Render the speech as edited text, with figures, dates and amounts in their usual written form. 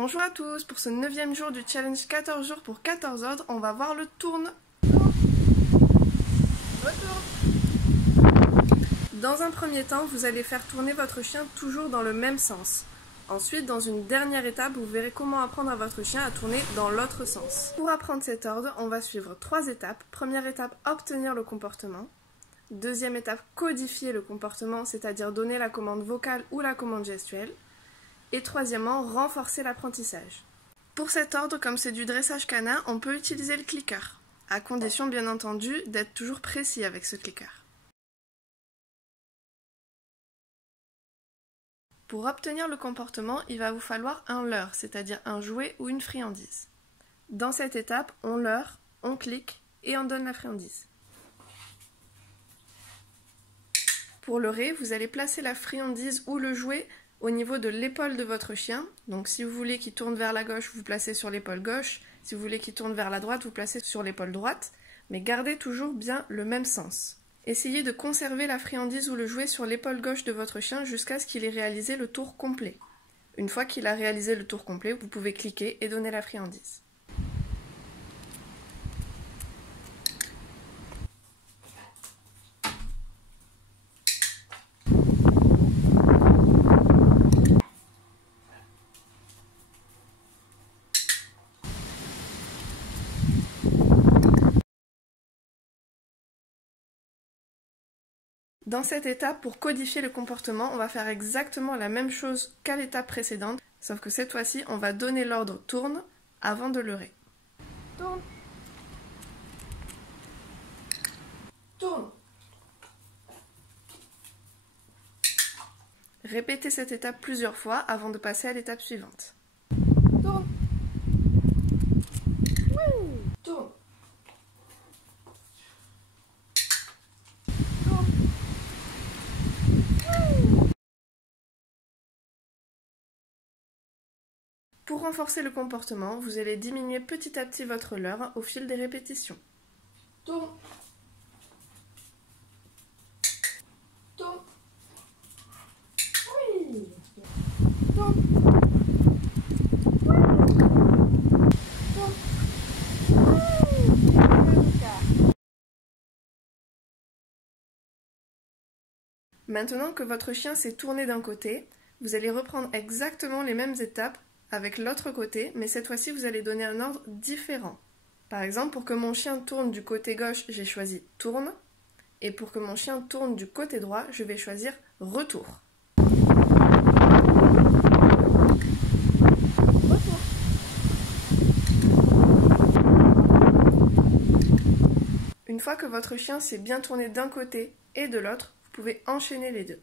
Bonjour à tous, pour ce 9e jour du challenge 14 jours pour 14 ordres, on va voir le tourne. Dans un premier temps, vous allez faire tourner votre chien toujours dans le même sens. Ensuite, dans une dernière étape, vous verrez comment apprendre à votre chien à tourner dans l'autre sens. Pour apprendre cet ordre, on va suivre 3 étapes. Première étape, obtenir le comportement. Deuxième étape, codifier le comportement, c'est-à-dire donner la commande vocale ou la commande gestuelle. Et troisièmement, renforcer l'apprentissage. Pour cet ordre, comme c'est du dressage canin, on peut utiliser le clicker, à condition bien entendu d'être toujours précis avec ce clicker. Pour obtenir le comportement, il va vous falloir un leurre, c'est-à-dire un jouet ou une friandise. Dans cette étape, on leurre, on clique et on donne la friandise. Pour leurrer, vous allez placer la friandise ou le jouet au niveau de l'épaule de votre chien. Donc si vous voulez qu'il tourne vers la gauche, vous placez sur l'épaule gauche. Si vous voulez qu'il tourne vers la droite, vous placez sur l'épaule droite. Mais gardez toujours bien le même sens. Essayez de conserver la friandise ou le jouet sur l'épaule gauche de votre chien jusqu'à ce qu'il ait réalisé le tour complet. Une fois qu'il a réalisé le tour complet, vous pouvez cliquer et donner la friandise. Dans cette étape, pour codifier le comportement, on va faire exactement la même chose qu'à l'étape précédente, sauf que cette fois-ci, on va donner l'ordre « tourne » avant de leurrer. Tourne. Tourne. Répétez cette étape plusieurs fois avant de passer à l'étape suivante. Tourne. Oui. Tourne. Pour renforcer le comportement, vous allez diminuer petit à petit votre leurre au fil des répétitions. Tourne. Tourne. Oui. Tourne. Maintenant que votre chien s'est tourné d'un côté, vous allez reprendre exactement les mêmes étapes avec l'autre côté, mais cette fois-ci vous allez donner un ordre différent. Par exemple, pour que mon chien tourne du côté gauche, j'ai choisi « tourne », et pour que mon chien tourne du côté droit, je vais choisir « retour ». Une fois que votre chien s'est bien tourné d'un côté et de l'autre, vous pouvez enchaîner les deux.